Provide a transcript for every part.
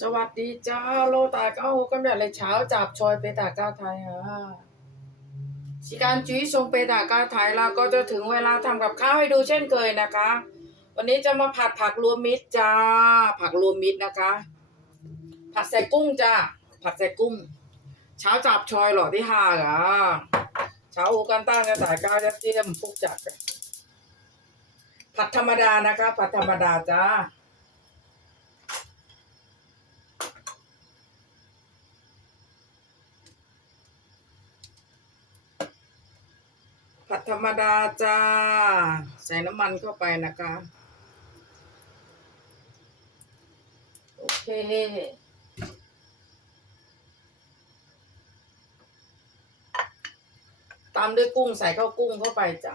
สวัสดีจ้าโลตาเก้าก็แบบเลยเช้าจับชอยเปตาก้าไทยฮะสิการจุ้ยทรงเปตาก้าไทยแล้วก็จะถึงเวลาทำกับข้าวให้ดูเช่นเคยนะคะ วันนี้จะมาผัดผักรวมมิตรจ้า ผักรวมมิตรนะคะ ผัดใส่กุ้งจ้าผัดใส่กุ้ง เช้าจับชอยหล่อที่ห้าอะเช้าอูกันต้านกระต่ายก้าวจะเตรียมพุกจัดกันผัดธรรมดานะคะ ผัดธรรมดาจ้า ผัดธรรมดาจ้า ใส่น้ำมันเข้าไปนะคะ โอเคตามด้วยกุ้งใส่ข้าวกุ้งเข้าไปจ้ะ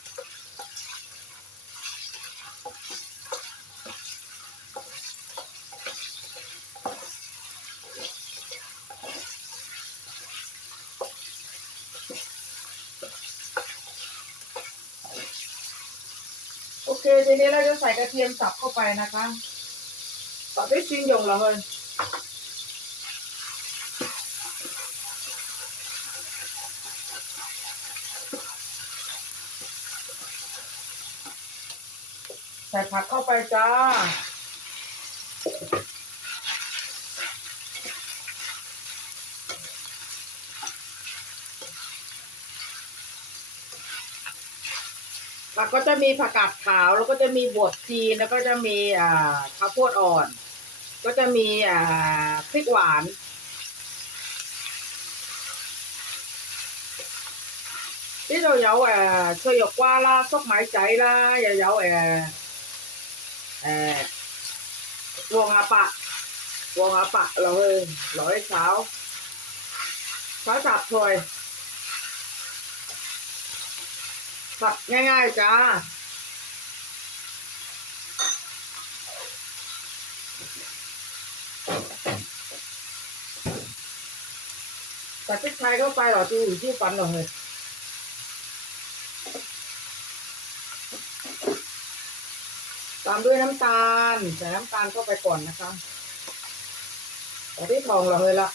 เราเฮยละเท้าจับช่อเคทีนี้เราจะใส่กระเทียมสับเข้าไปนะคะต่อด้วยชิงหยงเราเฮยใส่ผักเข้าไปจ้า ผักก็จะมีผักกาดขาว แล้วก็จะมีบวบจีนแล้วก็จะมีอ่าข้าวโพดอ่อน ก็จะมีอ่าพริกหวาน ที่เรา有诶脆肉瓜啦、粟米仔啦，又有诶诶黄牙白、黄牙白落去落去炒，炒杂菜， ผัดง่ายๆจ้าใส่พริกไทยเข้าไปหรอจูหูชื่ฟันหรอเฮ้ยตามด้วยน้ำตาล ใส่น้ำตาลเข้าไปก่อนนะคะใส่ที่ทองเหรอเฮ้ยละ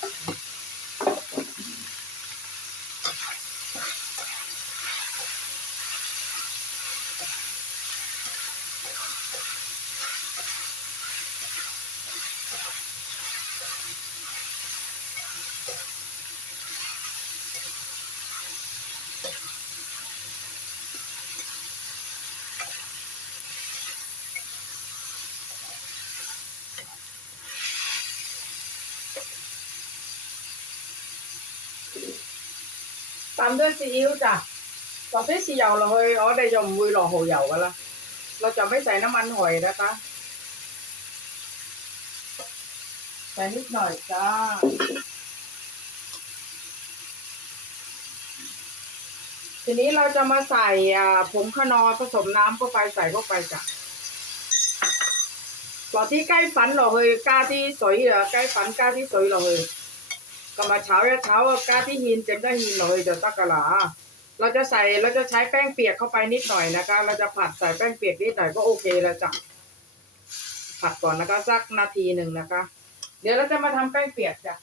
ตามด้วยซีอิ๊วจ้ะต่อด้วยซีอิ๊วเราเฮยอ๋อได้ยมวุยหล่อโหเยากันละเราจะไม่ใส่น้ำมันหอยนะคะใส่นิดหน่อยจ้าทีนี้เราจะมาใส่ผงขนอผสมน้ำเข้าไปใส่เข้าไปจ้ะต่อที่ใกล้ฝันเหรอเฮ้ยกล้าที่สวยเหรอใกล้ฝันกล้าที่สวยเหรอเฮย ก็มาเช้าเช้ากาที่หินเจมได้หินเลยจะตักกะหลาเราจะใส่เราจะใช้แป้งเปียกเข้าไปนิดหน่อยนะคะ เราจะผัดใส่แป้งเปียกนิดหน่อยก็โอเคแล้วจ้ะผัดก่อนนะคะสักนาทีหนึ่งนะคะ เดี๋ยวเราจะมาทำแป้งเปียกจ้ะ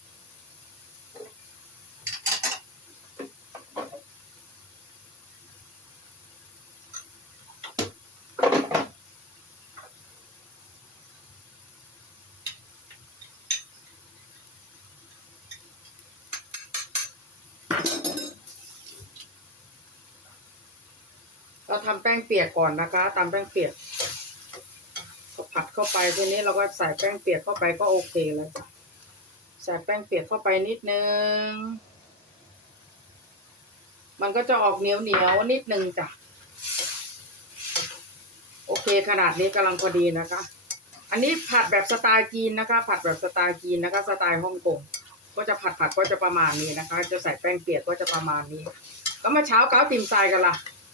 เราทำแป้งเปียกก่อนนะคะตามแป้งเปียกผัดเข้าไปทีนี้เราก็ใส่แป้งเปียกเข้าไปก็โอเคเลยใส่แป้งเปียกเข้าไปนิดนึง มันก็จะออกเหนียวเหนียวนิดนึงจ้ะ โอเคขนาดนี้กำลังพอดีนะคะ อันนี้ผัดแบบสไตล์จีนนะคะ ผัดแบบสไตล์จีนนะคะ สไตล์ฮ่องกง ก็จะผัดผัดก็จะประมาณนี้นะคะ จะใส่แป้งเปียกก็จะประมาณนี้ ก็มาเช้าก้าวติ่มทรายกันละ่ะ